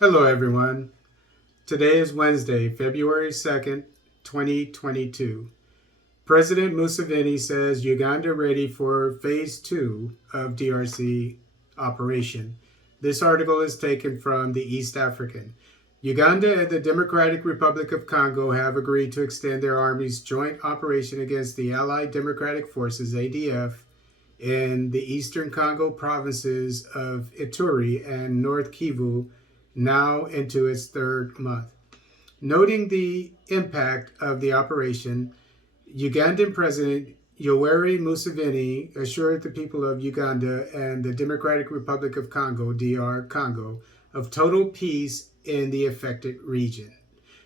Hello, everyone. Today is Wednesday, February 2nd, 2022. President Museveni says Uganda ready for phase 2 of DRC operation. This article is taken from the East African. Uganda and the Democratic Republic of Congo have agreed to extend their army's joint operation against the Allied Democratic Forces, ADF, in the eastern Congo provinces of Ituri and North Kivu, now into its third month. Noting the impact of the operation, Ugandan President Yoweri Museveni assured the people of Uganda and the Democratic Republic of Congo, DR Congo, of total peace in the affected region.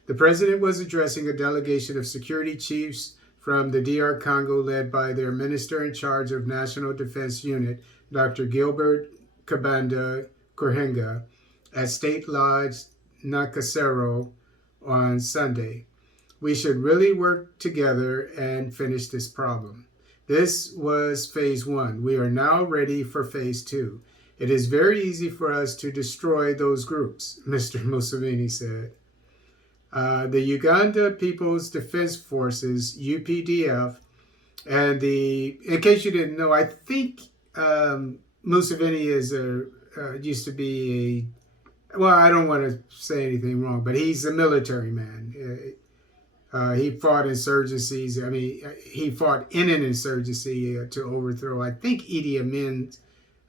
The president was addressing a delegation of security chiefs from the DR Congo led by their minister in charge of National Defense Unit, Dr. Gilbert Kabanda Kurhenga, at State Lodge Nakasero on Sunday. We should really work together and finish this problem. This was phase 1. We are now ready for phase 2. It is very easy for us to destroy those groups, Mr. Museveni said. The Uganda People's Defense Forces, UPDF, and in case you didn't know, I think Museveni used to be well, I don't want to say anything wrong, but he's a military man. He fought insurgencies. I mean, he fought in an insurgency to overthrow, I think, Idi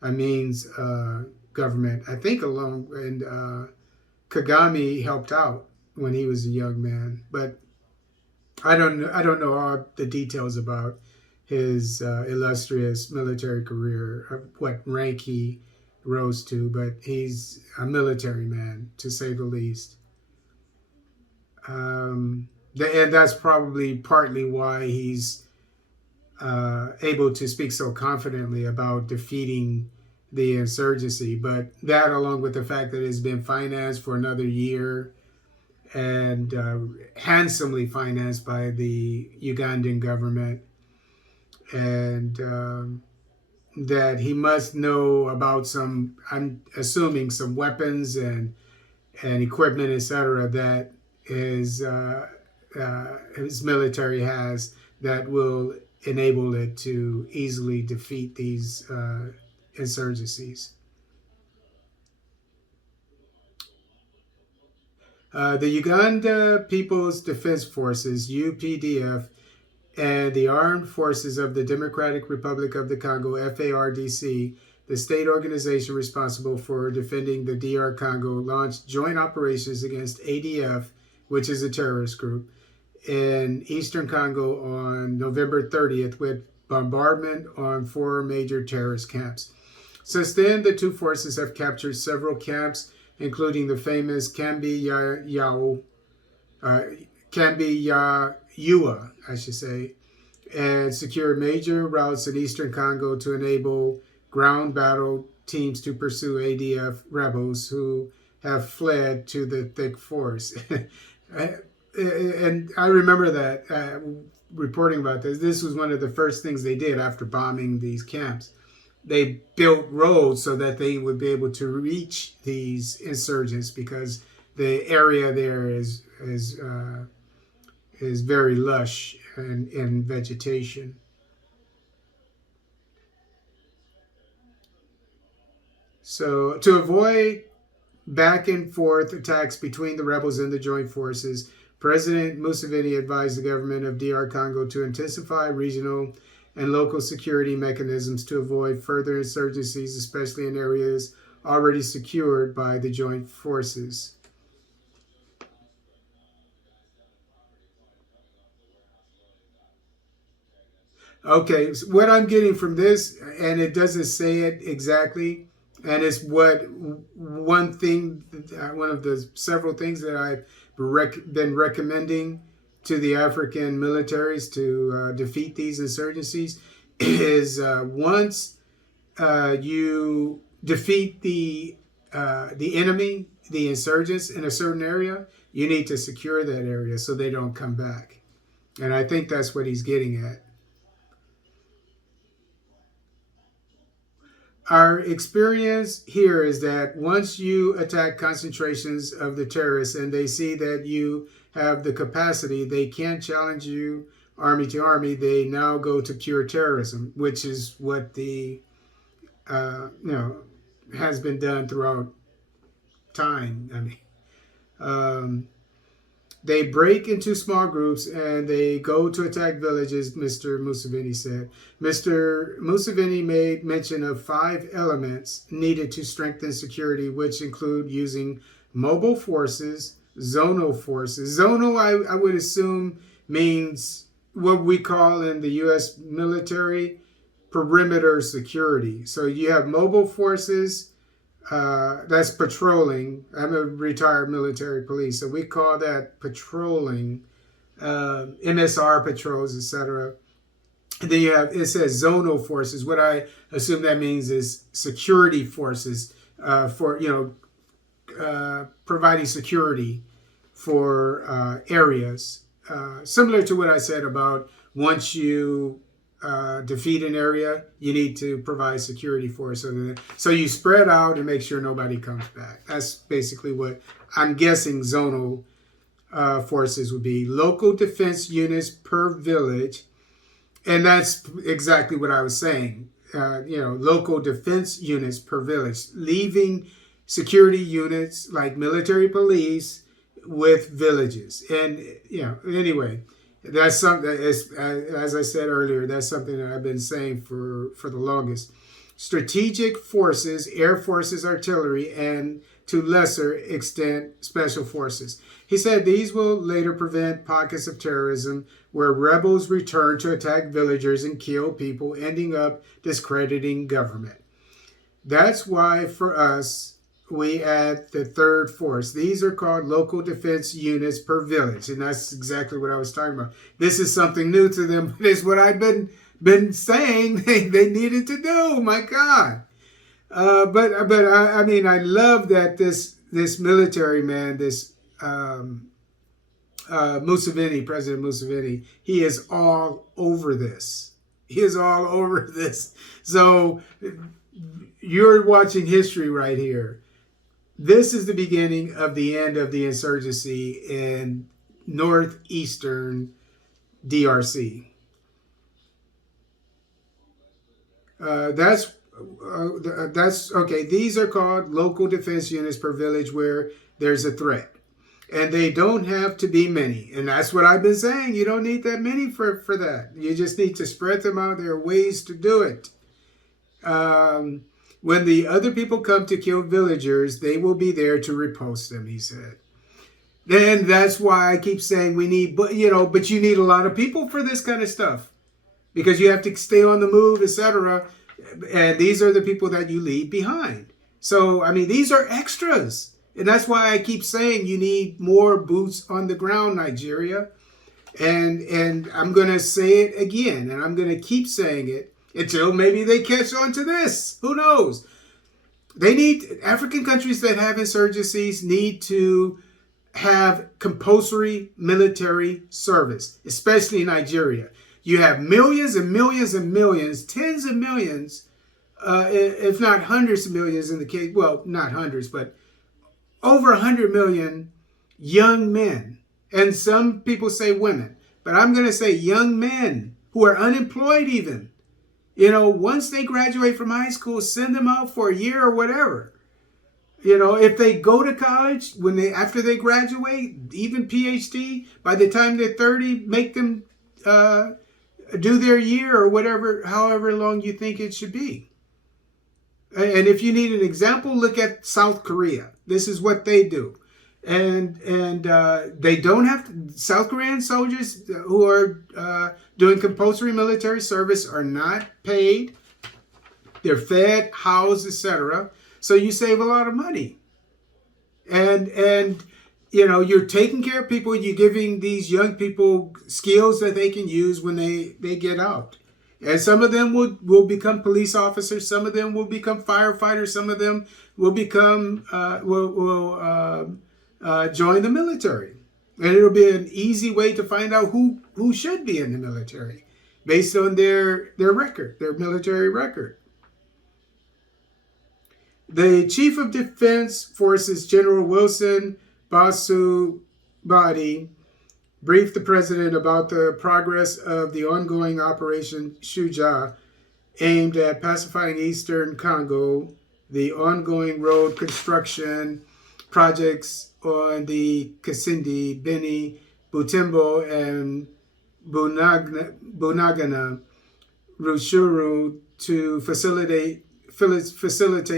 Amin's government. I think and Kagame helped out when he was a young man. But I don't know all the details about his illustrious military career, what rank he rose to, but he's a military man, to say the least. And that's probably partly why he's able to speak so confidently about defeating the insurgency. But that, along with the fact that it's been financed for another year and handsomely financed by the Ugandan government, and that he must know about some, I'm assuming, some weapons and equipment, etc., that his military has that will enable it to easily defeat these insurgencies. The Uganda People's Defense Forces, UPDF, and the Armed Forces of the Democratic Republic of the Congo, FARDC, the state organization responsible for defending the DR Congo, launched joint operations against ADF, which is a terrorist group, in eastern Congo on November 30th with bombardment on 4 major terrorist camps. Since then, the two forces have captured several camps, including the famous Kambi Yua, I should say, and secure major routes in eastern Congo to enable ground battle teams to pursue ADF rebels who have fled to the thick forest. And I remember that reporting about this. This was one of the first things they did after bombing these camps. They built roads so that they would be able to reach these insurgents because the area there is very lush in vegetation. So to avoid back and forth attacks between the rebels and the joint forces, President Museveni advised the government of DR Congo to intensify regional and local security mechanisms to avoid further insurgencies, especially in areas already secured by the joint forces. Okay, so what I'm getting from this, and it doesn't say it exactly, and it's one of the several things that I've been recommending to the African militaries to defeat these insurgencies, is once you defeat the enemy, the insurgents in a certain area, you need to secure that area so they don't come back. And I think that's what he's getting at. Our experience here is that once you attack concentrations of the terrorists and they see that you have the capacity, they can't challenge you army to army. They now go to pure terrorism, which is what the has been done throughout time. I mean, they break into small groups and they go to attack villages, Mr. Museveni said. Mr. Museveni made mention of 5 elements needed to strengthen security, which include using mobile forces, zonal forces. Zonal, I would assume, means what we call in the U.S. military perimeter security. So you have mobile forces, that's patrolling. I'm a retired military police, so we call that patrolling, MSR patrols, etc. And then you have, it says zonal forces. What I assume that means is security forces, for providing security for areas. Similar to what I said about once you defeat an area, you need to provide security for it. So you spread out and make sure nobody comes back. That's basically what I'm guessing zonal forces would be. Local defense units per village. And that's exactly what I was saying. Local defense units per village. Leaving security units like military police with villages. And, anyway, that's something that is, as I said earlier, that's something that I've been saying for the longest. Strategic forces, air forces, artillery, and to lesser extent, special forces. He said these will later prevent pockets of terrorism where rebels return to attack villagers and kill people, ending up discrediting government. That's why for us, we add the third force. These are called local defense units per village. And that's exactly what I was talking about. This is something new to them. It's what I've been saying they needed to do. My God. But I mean, I love that this military man, this Museveni, President Museveni, he is all over this. He is all over this. So you're watching history right here. This is the beginning of the end of the insurgency in northeastern DRC. That's okay. These are called local defense units per village where there's a threat. And they don't have to be many. And that's what I've been saying. You don't need that many for that. You just need to spread them out. There are ways to do it. When the other people come to kill villagers, they will be there to repulse them, he said. Then that's why I keep saying we need, but you need a lot of people for this kind of stuff because you have to stay on the move, etc. And these are the people that you leave behind. So, I mean, these are extras. And that's why I keep saying you need more boots on the ground, Nigeria. And I'm going to say it again, and I'm going to keep saying it until maybe they catch on to this. Who knows? African countries that have insurgencies need to have compulsory military service, especially Nigeria. You have millions and millions and millions, tens of millions, if not hundreds of millions in the case, well, not hundreds, but over 100 million young men. And some people say women, but I'm going to say young men who are unemployed even. Once they graduate from high school, send them out for a year or whatever. If they go to college, after they graduate, even PhD, by the time they're 30, make them do their year or whatever, however long you think it should be. And if you need an example, look at South Korea. This is what they do. And they don't have South Korean soldiers who are doing compulsory military service are not paid. They're fed, housed, etc. So you save a lot of money. And you're taking care of people. You're giving these young people skills that they can use when they get out. And some of them will become police officers. Some of them will become firefighters. Some of them will become join the military. And it'll be an easy way to find out who should be in the military based on their record, their military record. The Chief of Defense Forces, General Wilson Basubadi, briefed the president about the progress of the ongoing Operation Shuja, aimed at pacifying eastern Congo, the ongoing road construction projects on the Kasindi, Beni, Butembo, and Bunagana, Rushuru to facilitate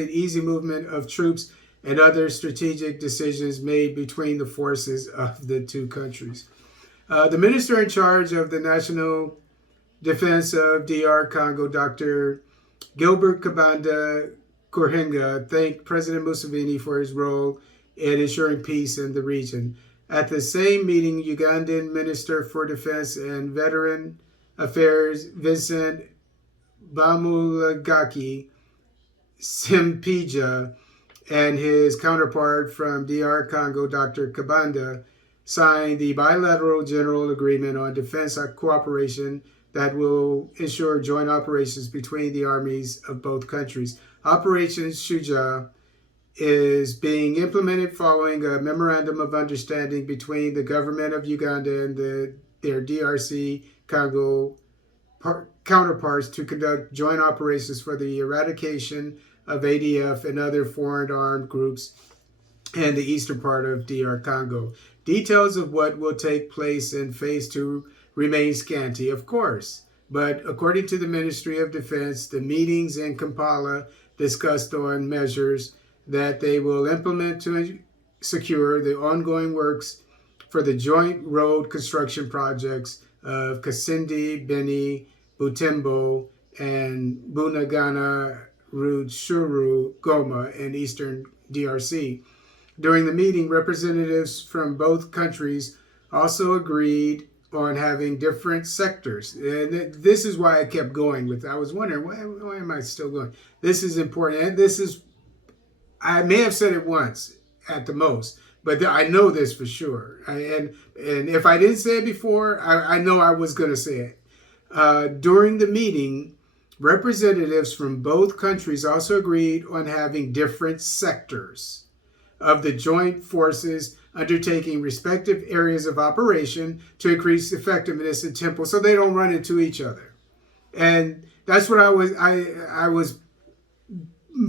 easy movement of troops and other strategic decisions made between the forces of the two countries. The minister in charge of the National Defense of DR Congo, Dr. Gilbert Kabanda Kurhenga, thanked President Museveni for his role in ensuring peace in the region. At the same meeting, Ugandan Minister for Defense and Veteran Affairs Vincent Bamulagaki Simpija and his counterpart from DR Congo, Dr. Kabanda, signed the bilateral general agreement on defense cooperation that will ensure joint operations between the armies of both countries. Operation Shuja is being implemented following a memorandum of understanding between the government of Uganda and their DRC Congo counterparts to conduct joint operations for the eradication of ADF and other foreign armed groups in the eastern part of DR Congo. Details of what will take place in phase 2 remain scanty, of course, but according to the Ministry of Defense, the meetings in Kampala discussed on measures that they will implement to secure the ongoing works for the joint road construction projects of Kasindi, Beni, Butembo, and Bunagana, Rutshuru, Goma, and Eastern DRC. During the meeting, representatives from both countries also agreed on having different sectors. And this is why I kept going with it. I was wondering, why am I still going? This is important. And this is, I may have said it once at the most, but I know this for sure. And if I didn't say it before, I know I was going to say it. During the meeting, representatives from both countries also agreed on having different sectors of the joint forces undertaking respective areas of operation to increase effectiveness and tempo so they don't run into each other. And that's what I was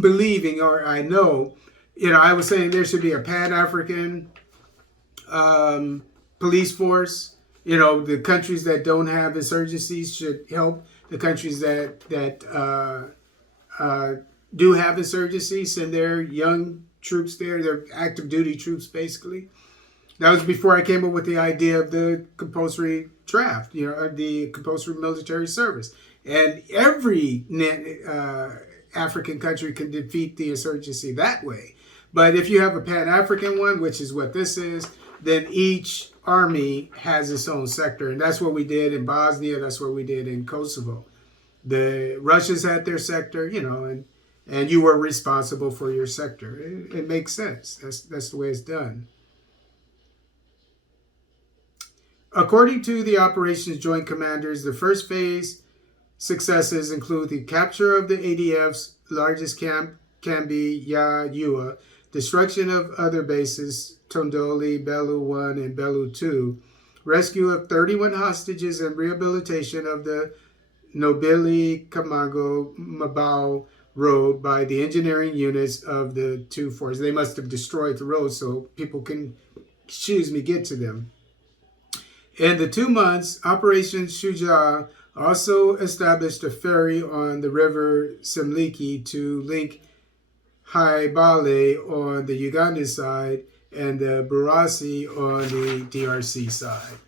believing, or I know, I was saying there should be a Pan-African police force. The countries that don't have insurgencies should help the countries that do have insurgencies, send their young troops there, their active duty troops, basically. That was before I came up with the idea of the compulsory draft, the compulsory military service. And every African country can defeat the insurgency that way. But if you have a Pan-African one, which is what this is, then each army has its own sector. And that's what we did in Bosnia. That's what we did in Kosovo. The Russians had their sector, and you were responsible for your sector. It makes sense. That's the way it's done. According to the operations joint commanders, the first phase successes include the capture of the ADF's largest camp, Kambi Yayua, destruction of other bases, Tondoli, Belu 1, and Belu 2, rescue of 31 hostages, and rehabilitation of the Nobili Kamango Mabao road by the engineering units of the two forces. They must have destroyed the road so people can, get to them. In the 2 months, Operation Shuja also established a ferry on the river Semliki to link Haibale on the Ugandan side and the Burasi on the DRC side.